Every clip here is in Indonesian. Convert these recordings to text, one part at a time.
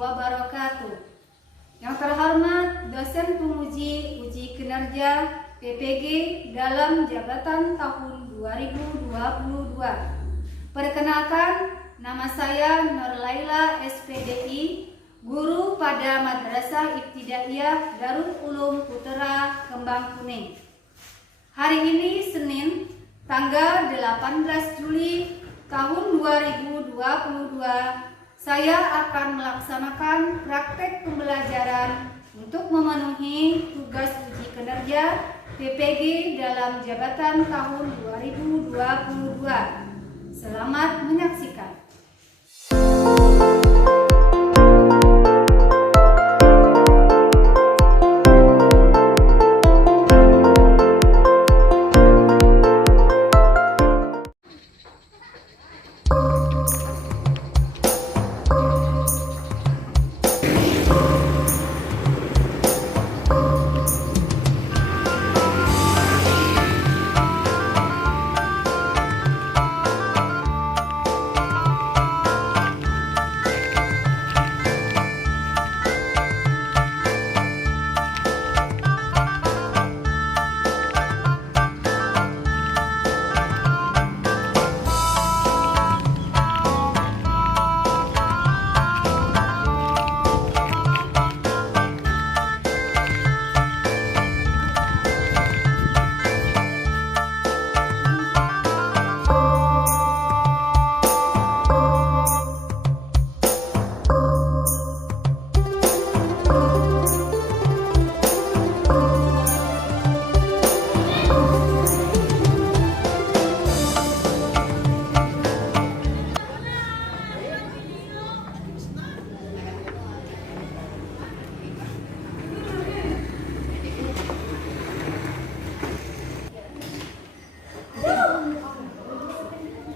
wabarakatuh. Yang terhormat dosen penguji uji kinerja PPG dalam jabatan tahun 2022. Perkenalkan, nama saya Nurlaila SPDI, guru pada Madrasah Ibtidaiyah Darul Ulum Putra Kembang Kuning. Hari ini Senin, tanggal 18 Juli tahun 2022, saya akan melaksanakan praktek pembelajaran untuk memenuhi tugas uji kinerja PPG dalam jabatan tahun 2022. Selamat menyaksikan.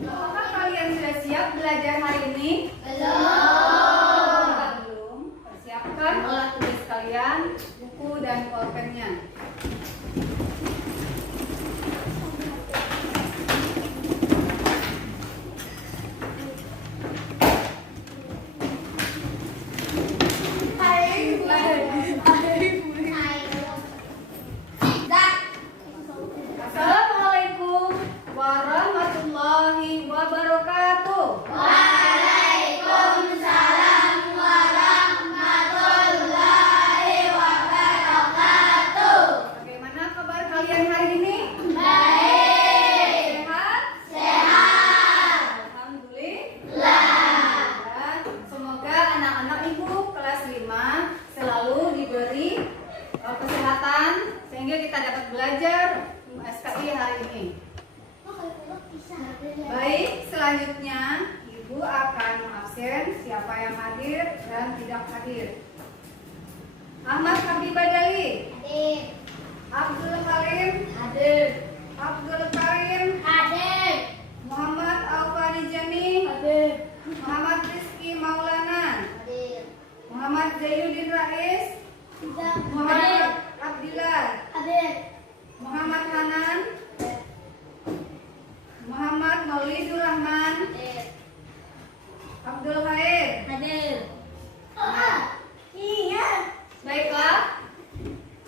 Apakah kalian sudah siap belajar hari ini? Belum. Persiapkan alat tulis kalian, buku dan pulpennya. Assalamualaikum warahmatullahi wabarakatuh. Waalaikumsalam warahmatullahi wabarakatuh. Bagaimana kabar kalian hari ini? Baik. Sehat? Sehat. Alhamdulillah. Dan semoga anak-anak ibu kelas 5 selalu diberi kesehatan sehingga kita dapat belajar SKI hari ini. Baik, selanjutnya ibu akan mengabsen siapa yang hadir dan tidak hadir. Ahmad Habib Badali, Hadir. Abdul Halim, Hadir. Abdul Karim, Hadir. Muhammad Alfani Jani, Hadir. Muhammad Rizky Maulana, Hadir. Muhammad Zainuddin Rais, Muhammad Abdillah, Hadir. Muhammad Hanan, Muhammad Maulidur Rahman, Hadir. Abdul Khair. Hadir. Iya. Baiklah,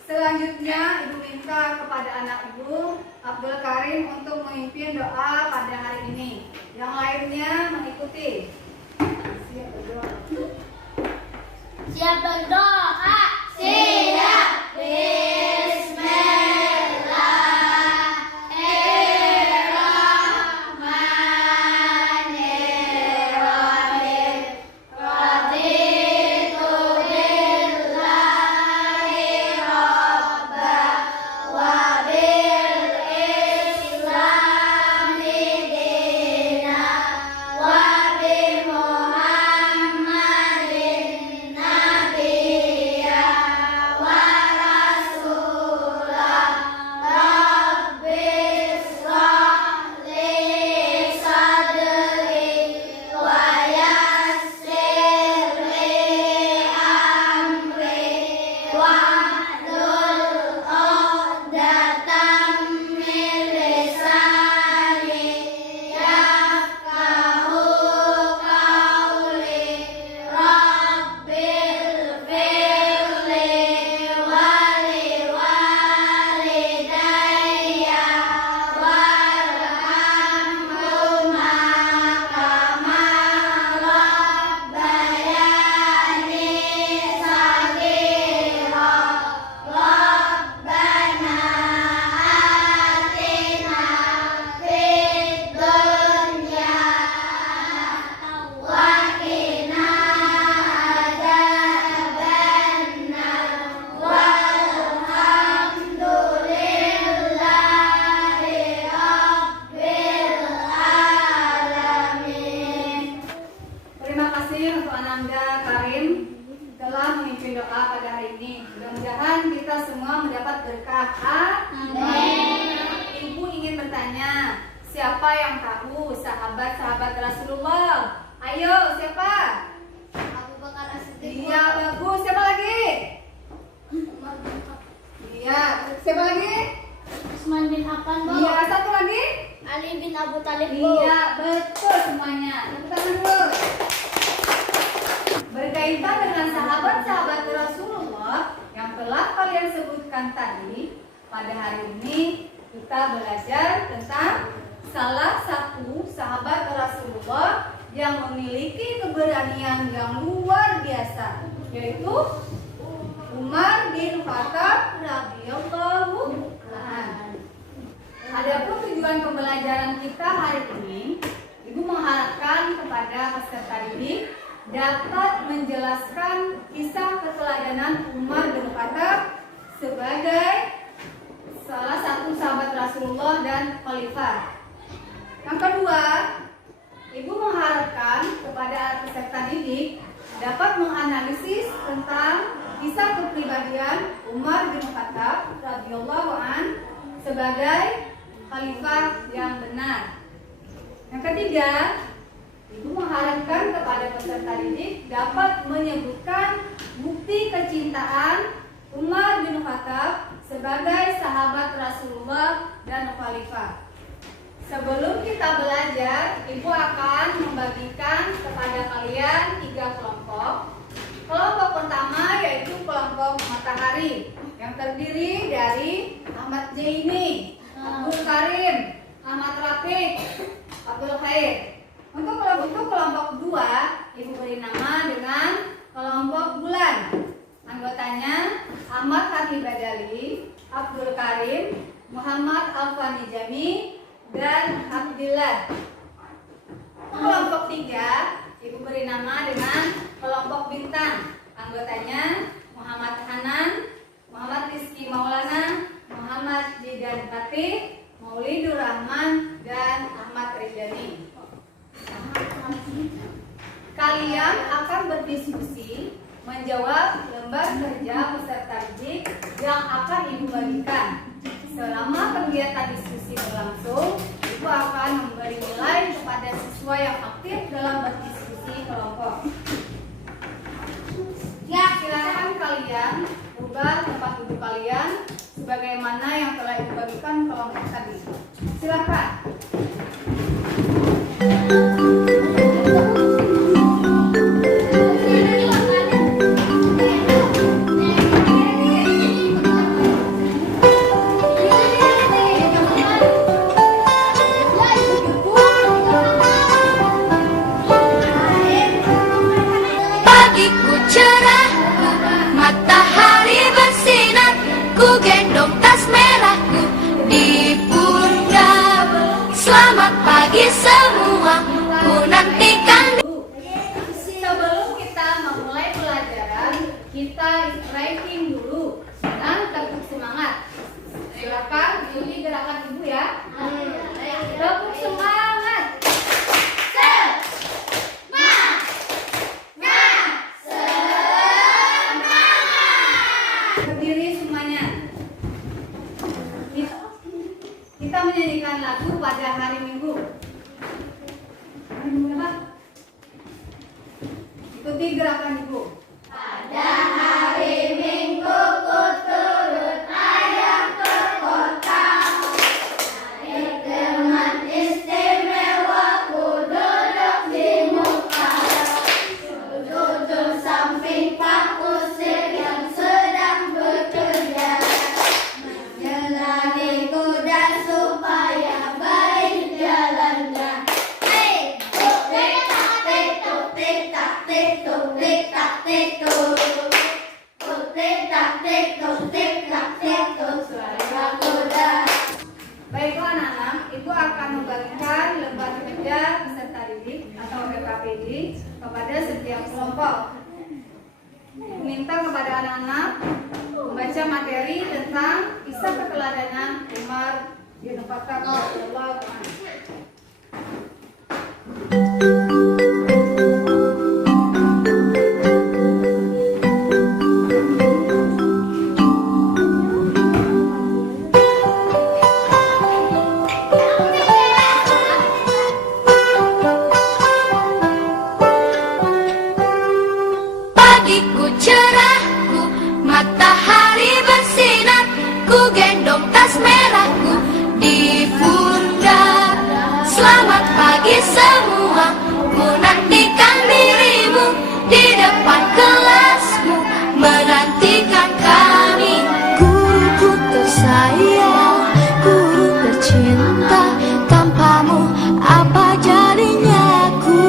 selanjutnya ibu minta kepada anak ibu Abdul Karim untuk memimpin doa pada hari ini. Yang lainnya mengikuti. Siap berdoa. Siap berdoa. Siap. Bismillahirrahmanirrahim. Raditu billahi rabba wa bil islami dina wa bi Muhammadin nabiyya doa pada hari ini. Mudah-mudahan kita semua mendapat berkah. Amin. Ibu ingin bertanya, siapa yang tahu sahabat-sahabat Rasulullah? Ayo, siapa? Abu Bakar As-Siddiq. Iya, bagus. Siapa lagi? Umar bin Khattab. Iya, siapa lagi? Utsman bin Affan, Bu. Iya, satu lagi? Ali bin Abu Thalib, Bu. Iya, betul semuanya. Tepuk tangan dulu. Berkaitan dengan sahabat-sahabat Rasulullah yang telah kalian sebutkan tadi, pada hari ini kita belajar tentang salah satu sahabat Rasulullah yang memiliki keberanian yang luar biasa, yaitu Umar bin Khattab radhiyallahu anhu. Adapun tujuan pembelajaran kita hari ini, Ibu mengharapkan kepada peserta didik dapat menjelaskan kisah keteladanan Umar bin Khattab sebagai salah satu sahabat Rasulullah dan khalifah. Yang kedua, Ibu mengharapkan kepada peserta didik dapat menganalisis tentang kisah kepribadian Umar bin Khattab radhiyallahu an sebagai khalifah yang benar. Yang ketiga, Ibu mengharapkan kepada peserta didik dapat menyebutkan bukti kecintaan Umar bin Khattab sebagai sahabat Rasulullah dan khalifah. Sebelum kita belajar, Ibu akan membagikan kepada kalian 3 kelompok. Kelompok pertama yaitu kelompok matahari yang terdiri dari Ahmad Jaini, Abdul Karim, Ahmad Rafiq, Abdul Khair. Untuk kelompok 2, Ibu beri nama dengan kelompok bulan. Anggotanya Ahmad Khatib Badali, Abdul Karim, Muhammad Alfani Jami, dan Abdillah. Kelompok 3, Ibu beri nama dengan kelompok bintang. Anggotanya Muhammad Hanan, Muhammad Rizki Maulana, Muhammad Jidan Fatih, Maulidur Rahman, dan Ahmad Ridhani. Kalian akan berdiskusi menjawab lembar kerja peserta didik yang akan Ibu bagikan. Selama kegiatan diskusi berlangsung, Ibu akan memberi nilai kepada siswa yang aktif dalam berdiskusi kelompok. Ya, silakan kalian ubah tempat duduk kalian sebagaimana yang telah Ibu bagikan kelompok tadi. Silakan. Pagiku cerah, matahari bersinar, ku gendong tas merahku di pundak. Selamat pagi semua, ku nantikan. Sebelum kita memulai pelajaran, kita stretching dulu dan tepuk semangat. Silakan ikuti gerakan Ibu ya. Tepuk semangat. Berdiri semuanya. Kita menyanyikan lagu pada hari Minggu. Hari Minggu apa? Ikuti gerakan Ibu. Pada hari Minggu ku turut ayah ke kota. Naik teman istimewa ku duduk di muka. Duduk samping Pak Usir yang sedang bekerja. Menjelani kuda supaya baik jalannya. Hei, tuk tik tak tik tuk tik tak tik tuk tik tak tik tuk. Tuk tik tak tik tuk tik tak tik tuk suara kuda. Baiklah anak-anak, Ibu akan membagikan lembar kerja peserta didik atau LKPD kepada setiap kelompok. Ibu minta kepada anak-anak membaca materi tentang kisah keteladanan Umar bin Khattab radhiyallahu anhu. pagiku cerahku, matahari bersinar, ku gendong tas merahku di pundak. Selamat pagi semua, ku nantikan dirimu di depan kelasmu, menantikan kami. Guruku tersayang, guru tercinta, tanpamu apa jadinya aku?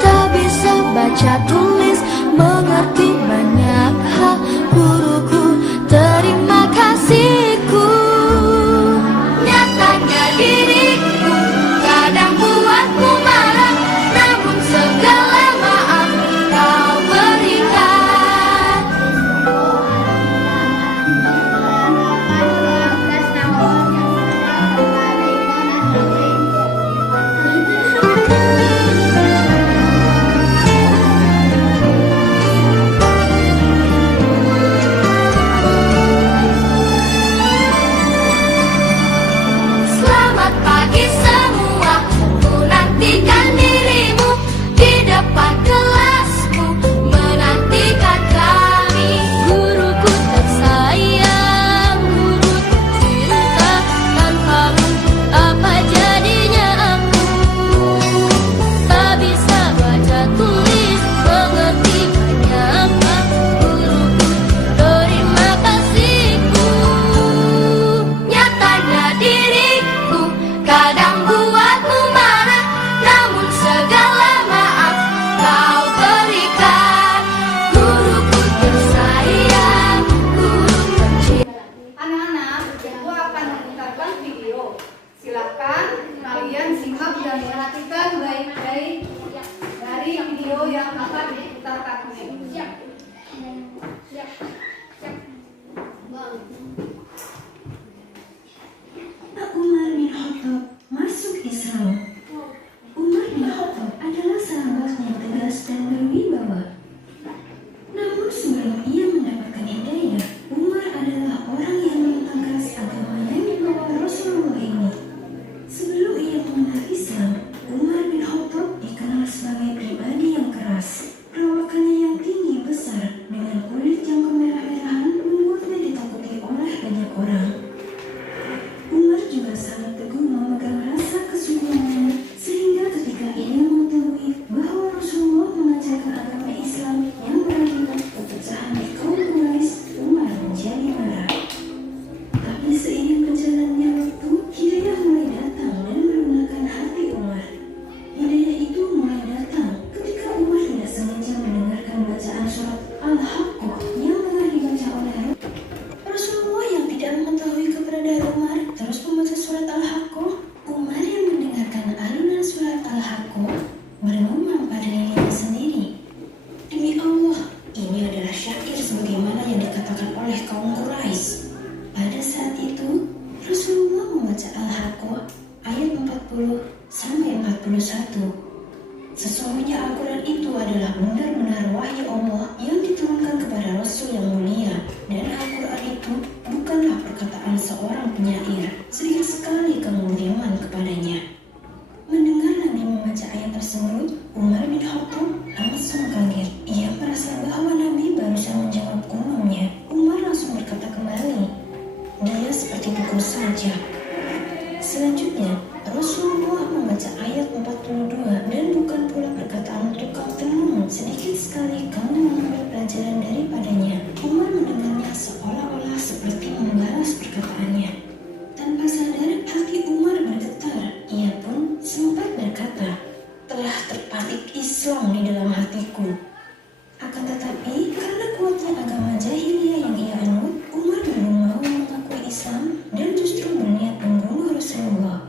Tak bisa baca tulis, mengerti banyak hal. Guruku, terima kasihku. Nyatanya diriku kadang buatmu marah, namun segala maaf kau berikan. Selamat pagi semua, ku nantikan dirimu di depan kelasmu, menantikan kami. Guruku tersayang, guru tercinta, tanpamu apa jadinya aku? Tak bisa baca tulis, mengerti banyak hal. Guruku, terima kasihku. Nyatanya diriku kadang buatmu marah, namun segala maaf kau berikan. Guruku tersayang, guru tercinta. Anak-anak, ibu akan memutarkan video. Silakan kalian simak dan perhatikan baik-baik dari video yang akan diputarkan ini. Umar bin Khattab masuk Islam. Umar bin Khattab adalah sahabat yang tegas dan berwibawa. Namun sebelum ia mendapatkan hidayah, Umar adalah orang yang menentang keras agama yang dibawa Rasulullah ini. Sebelum ia mengenal Islam, Umar bin Khattab dikenal sebagai pribadi yang keras. Perawakannya yang tinggi besar dengan kulit yang kemerah-merahan membuatnya ditakuti oleh banyak orang. Umar juga sangat teguh memegang rasa kesungguhannya, sehingga ketika ia mengetahui bahwa Rasulullah mengajarkan agama Islam yang berakibat perpecahan di kaum Quraisy, Umar menjadi marah. Tapi seiring berjalannya waktu, hidayah mulai datang dan melunakan hati Umar. Hidayah itu mulai datang ketika Umar tidak sengaja mendengarkan bacaan surat Al-Haqqah yang tengah dibaca oleh Rasulullah yang tidak mengetahui keberadaan Umar terus membaca surat Al-Haqqah. Umar yang mendengarkan alunan surat Al-Haqqah bergumam pada dirinya sendiri, "Demi Allah, ini adalah syair sebagaimana yang dikatakan oleh kaum Quraisy." Pada saat itu, Rasulullah membaca Al-Haqqah ayat 40 sampai 41. Sesungguhnya Al-Quran itu adalah benar-benar wahyu Allah yang diturunkan kepada Rasul yang mulia, dan Al-Quran itu bukanlah perkataan seorang penyair. Sedikit sekali kamu beriman kepadanya. Mendengar Nabi membaca ayat tersebut, Umar bin Khattab langsung kaget. Ia merasa bahwa Nabi barusan menjawab gumamnya. Umar langsung berkata kembali, "Dia seperti pukul saja." Selanjutnya, Rasulullah membaca ayat 42 dan bukan pula perkataan tukang tenung. Sedikit sekali kamu mengambil pelajaran daripadanya. Umar mendengarnya seolah-olah seperti membalas perkataannya. Tanpa sadar, hati Umar bergetar. Ia pun sempat berkata, "Telah terpatik Islam di dalam hatiku." Akan tetapi, karena kuatnya agama jahiliyah yang ia anut, Umar belum mau mengakui Islam dan justru berniat membunuh Rasulullah.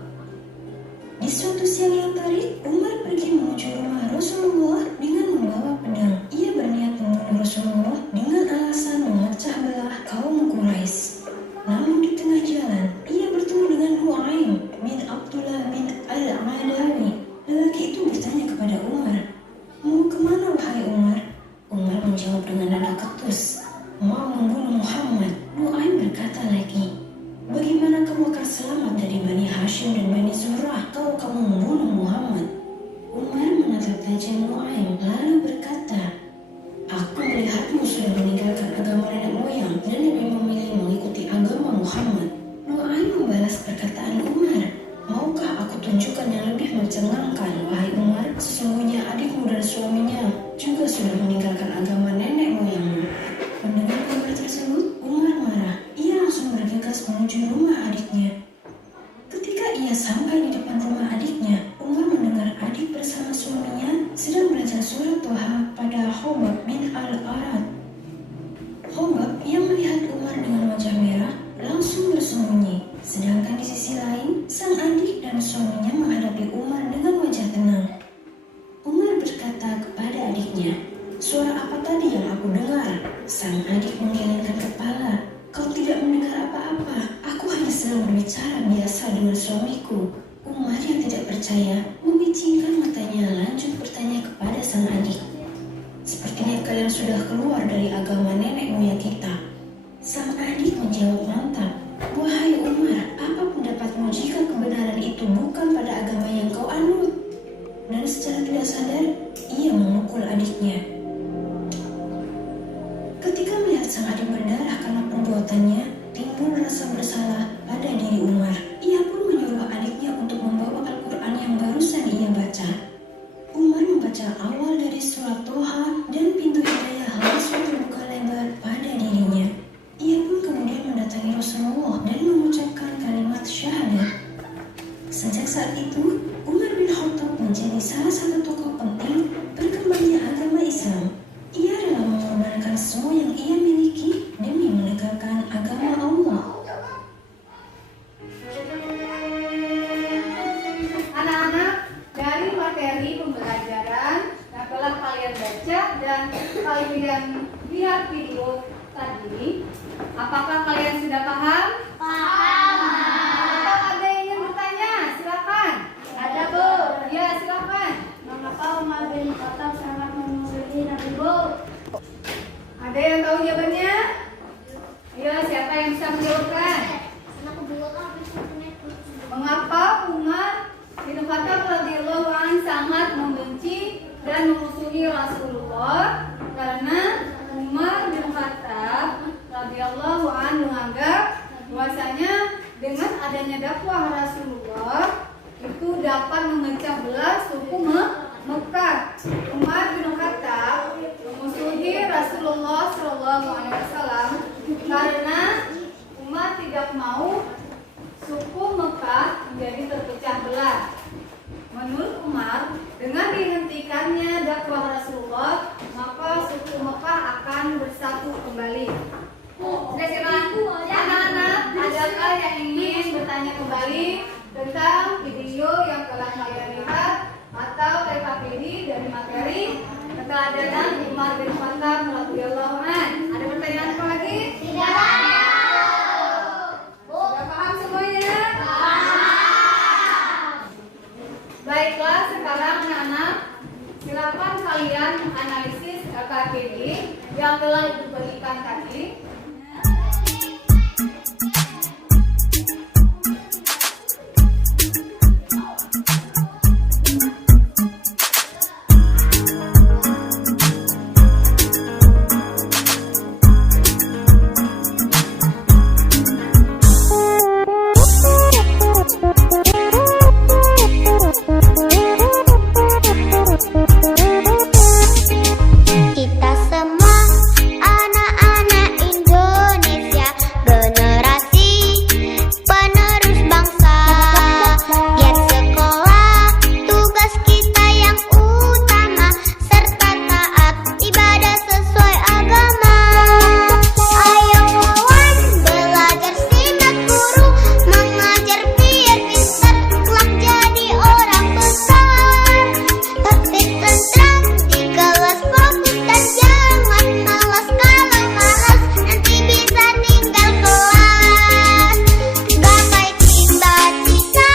Di suatu siang yang terik, Umar pergi menuju rumah Rasulullah dengan membawa pedang. Ia berniat membunuh Rasulullah dengan alasan memecah belah kaum Quraisy. Namun di tengah jalan, ia bertemu dengan Nu'aim bin Abdullah bin Al-Adawi. Lelaki itu bertanya kepada Umar, "Mau kemana wahai Umar?" Umar menjawab dengan nada ketus, "Mau membunuh Muhammad." Nu'aim berkata lagi, "Bagaimana kamu akan selamat dari Bani Hashim dan Bani Zurrah kalau kamu membunuh Muhammad?" Umar menatap tajam Nu'aim lalu berkata, sudah meninggalkan agama nenek moyang dan lebih memilih mengikuti agama Muhammad. Nu'aim membalas perkataan Umar. Maukah aku tunjukkan yang lebih mencengangkan, wahai Umar? Sesungguhnya adikmu dan suaminya juga sudah meninggalkan agama nenek moyangmu. Mendengar kabar tersebut, Umar marah. Ia langsung bergegas menuju rumah adiknya. Ketika ia sampai di depan rumah adiknya, Umar mendengar adik bersama suaminya sedang belajar surat Toha pada Khobab bin Al-Arad. Khobab yang melihat Umar dengan wajah merah langsung bersembunyi. Sedangkan di sisi lain, sang adik dan suaminya menghadapi Umar dengan wajah tenang. Umar berkata kepada adiknya, "Suara apa tadi yang aku dengar?" Sang adik menggelengkan kepala. "Kau tidak mendengar apa-apa. Aku hanya sedang berbicara biasa dengan suamiku." Umar yang tidak percaya memicingkan matanya lanjut bertanya kepada sang adik, "Sepertinya kalian sudah keluar dari agama nenek moyang kita." Sang adik menjawab mantap, "Wahai Umar, apa pendapatmu jika kebenaran itu bukan pada agama yang kau anut?" Dan secara tidak sadar, ia memukul adiknya. Ketika melihat sang adik berdarah karena perbuatannya, timbul rasa bersalah pada diri Umar. Ia pun menyuruh adiknya untuk membawa Al-Quran yang barusan ia baca. Umar membaca awal dari surat Toha dan pintu hidayah langsung terbuka lebar pada dirinya. Ia pun kemudian mendatangi Rasulullah dan mengucapkan kalimat syahadat. Sejak saat itu, Umar bin Khattab menjadi salah satu tokoh penting berkembangnya agama Islam. Ia rela mengorbankan semua yang ia miliki demi menegakkan agama Allah. Anak-anak, dari materi pembelajaran yang telah kalian baca dan kalian lihat video tadi, apakah kalian sudah paham? Atau ada yang ingin bertanya? Silakan. Ada, Bu. Ya, silakan. Mengapa Umar bin Khattab sangat memusuhi Nabi Bu? Ada yang tahu jawabannya? Ayo, siapa yang bisa menjawabkan? Mengapa Umar bin Khattab radhiyallahu anhu sangat membenci dan memusuhi Rasulullah? Karena Umar bin Khattab radhiyallahu anhu menganggap bahwasanya dengan adanya dakwah Rasulullah itu dapat memecah belah suku Mekah. Umar bin Khattab memusuhi Rasulullah SAW karena Umar tidak mau suku Mekah menjadi terpecah belah. Menurut Umar, dengan dihentikannya dakwah Rasulullah, maka suku Mekah akan bersatu kembali. Sudah siap? Anak-anak, adakah yang ingin bertanya kembali tentang video yang telah kalian lihat atau rekapitulasi dari materi keteladanan Umar bin Khattab radhiyallahu anhu? Ada pertanyaan apa lagi? Sudah paham semuanya? Baiklah, sekarang anak-anak, silakan kalian analisis LKPD yang telah Ibu berikan tadi. Kita semua anak-anak Indonesia, generasi penerus bangsa. Giat sekolah, tugas kita yang utama, serta taat ibadah sesuai agama. Ayo kawan, belajar simak guru, mengajar biar pintar, kelak jadi orang besar. Tertib tentram di kelas, fokus dan jangan malas. Kalau malas nanti bisa tinggal kelas. Gapai cita-cita.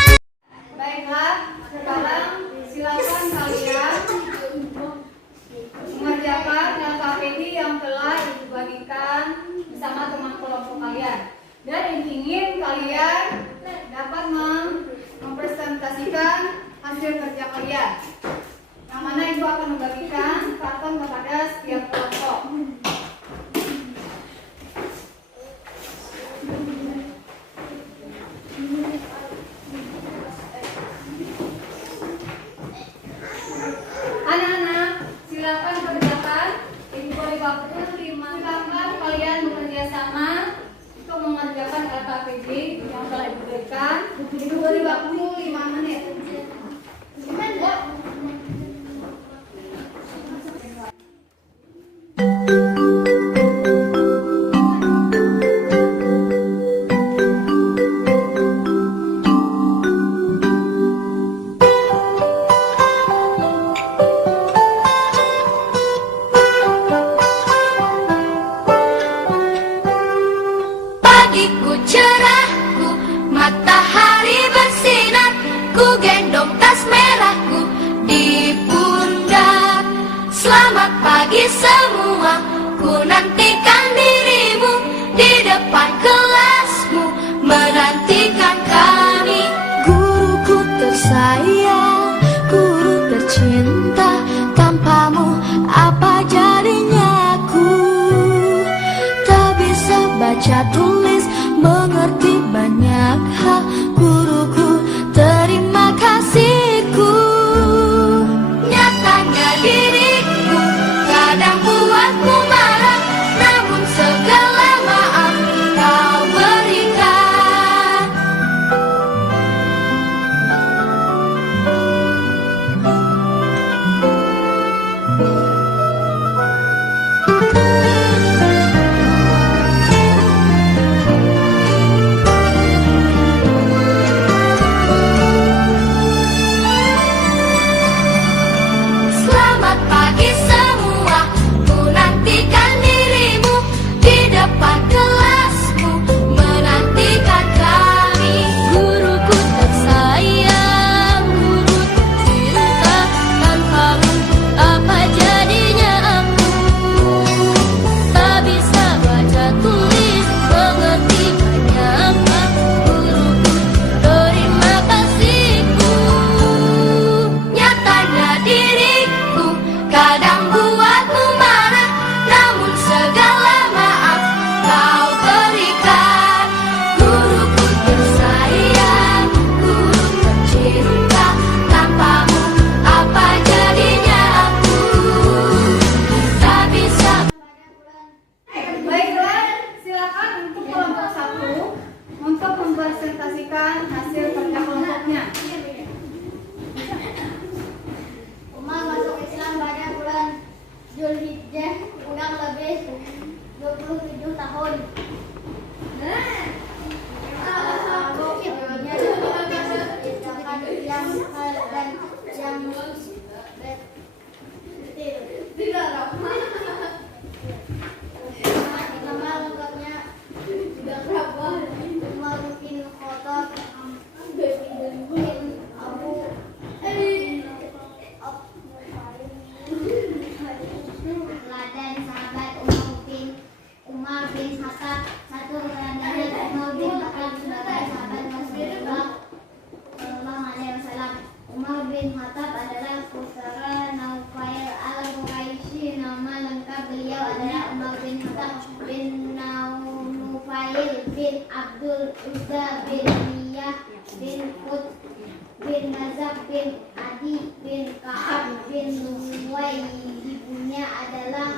Baiklah, sekarang silakan kalian mengerjakan LKPD yang telah Ibu bagikan bersama teman kelompok kalian. Dan ingin kalian dapat mempresentasikan hasil kerja kalian. Yang mana Ibu akan membagikan karton kepada setiap kelompok. waktu 5 gambar kalian bekerja sama untuk mengerjakan LKPD yang telah diberikan. Diberi waktu 5 menit. Pagiku cerahku, matahari bersinar, ku gendong tas merahku di pundak. Selamat pagi semua, ku nantikan dirimu di depan kelasmu, menantikan kami. Guruku tersayang, guru tercinta, tanpamu apa jadinya aku? Tak bisa baca tulis, mengerti banyak hal. Guruku, terima kasihku. Nyatanya diriku kadang buatku marah, namun segala maaf kau berikan. Selamat pagi semua, ku nantikan dirimu di depan kelasmu, menantikan kami. Guruku tersayang, guru tercinta, tanpamu apa jadinya aku? Tak bisa baca tulis, mengerti banyak hal. Guruku, terima kasihku. Nyatanya diriku kadang buatmu marah, namun segala maaf kau berikan. Guruku tersayang, guru tercinta, tanpamu apa jadinya aku? Tak bisa. Baiklah, silakan untuk kelompok 1 untuk mempresentasikan hasil kerja kelompoknya. Umar masuk Islam pada bulan Zulhijjah, kurang lebih 27 tahun. Nama lengkapnya Umar bin Khattab bin Abu teladan sahabat Umar bin Khattab. Satu teladan Umar bin Khattab sebagai sahabat Rasulullah Sallallahu Alaihi Wasallam. Umar bin Khattab adalah putra Naufail al-Quraisy. Nama lengkap beliau adalah Umar bin Khattab bin Naufail bin Abdul Uzza bin Niyah bin Qut bin Nazab bin Adi bin Ka'ab bin Luwai. Ibunya adalah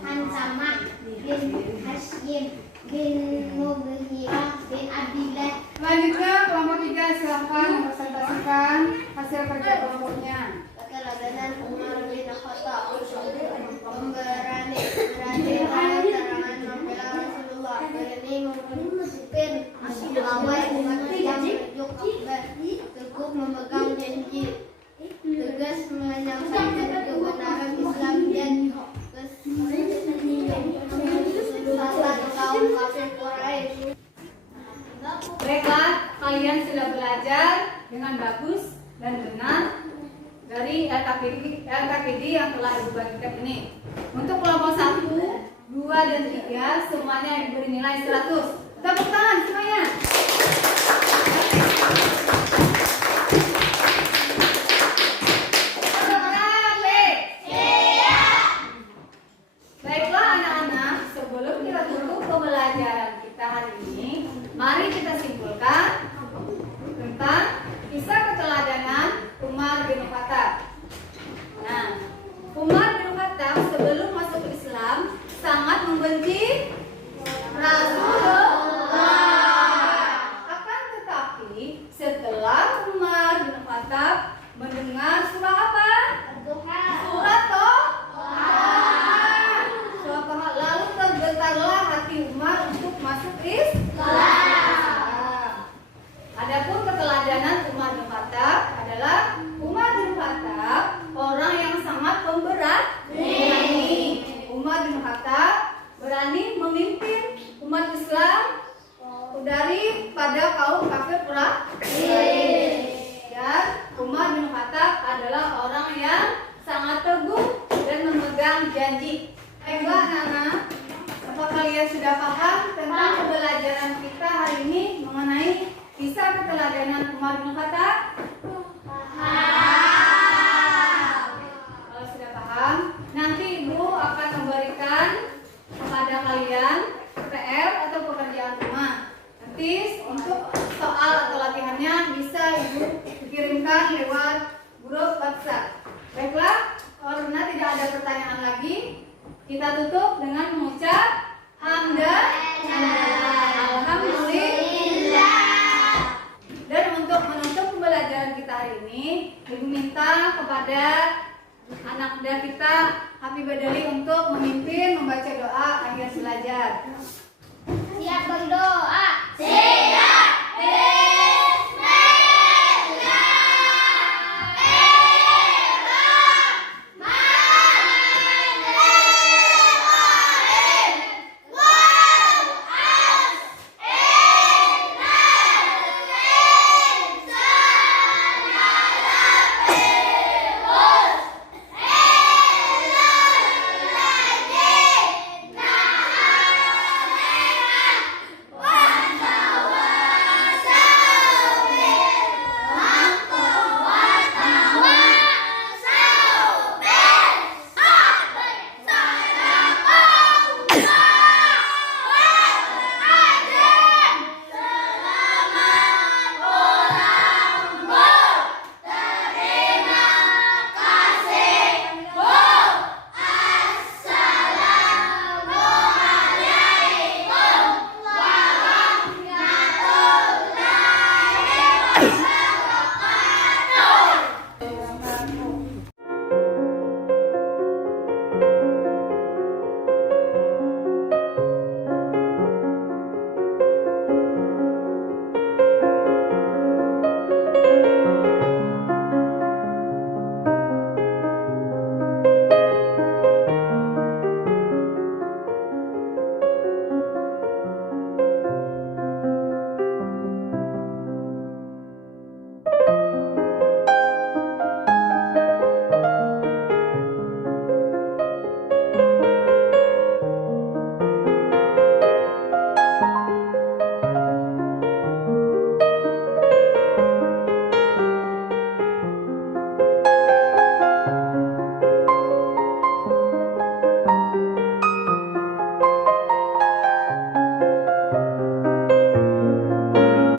Hansamah bin Hashim bin Mughirah bin Abdillah. Selanjutnya kelompok 3 silakan mempresentasikan hasil kerja kelompoknya. Keteladanan Umar bin Khattab pemberani keterangan membela Rasulullah, berani memimpin lawan umat Islam, teguh memegang janji, tegas menyampaikan kebenaran Islam dan kesesatan kaum kafir Quraisy. Baiklah, kalian sudah belajar dengan bagus dan benar dari LKPD yang telah Ibu bagikan ini. Untuk kelompok 1, 2, dan 3 semuanya diberi nilai 100. Tepuk tangan semuanya. Baiklah anak-anak, sebelum kita tutup pembelajaran kita hari ini, mari kita simpulkan tentang kisah keteladanan Umar bin Khattab. Nah, Umar bin Khattab sebelum masuk Islam Khattab berani memimpin umat Islam daripada kaum kafir Quraisy. Dan Umar bin Khattab adalah orang yang sangat teguh dan memegang janji. Mbak Nana, apa kalian sudah paham tentang pembelajaran kita hari ini mengenai kisah keteladanan Umar bin Khattab? Kalau sudah paham, nanti Ibu akan memberikan kepada kalian PR atau pekerjaan rumah. Nanti untuk soal atau latihannya bisa Ibu kirimkan lewat grup WhatsApp. Baiklah, karena tidak ada pertanyaan lagi, kita tutup dengan mengucap alhamdulillah. Dan untuk menutup pembelajaran kita hari ini, Ibu minta kepada anak muda kita Habib Badali untuk memimpin membaca doa akhir belajar. Siap berdoa. Siap.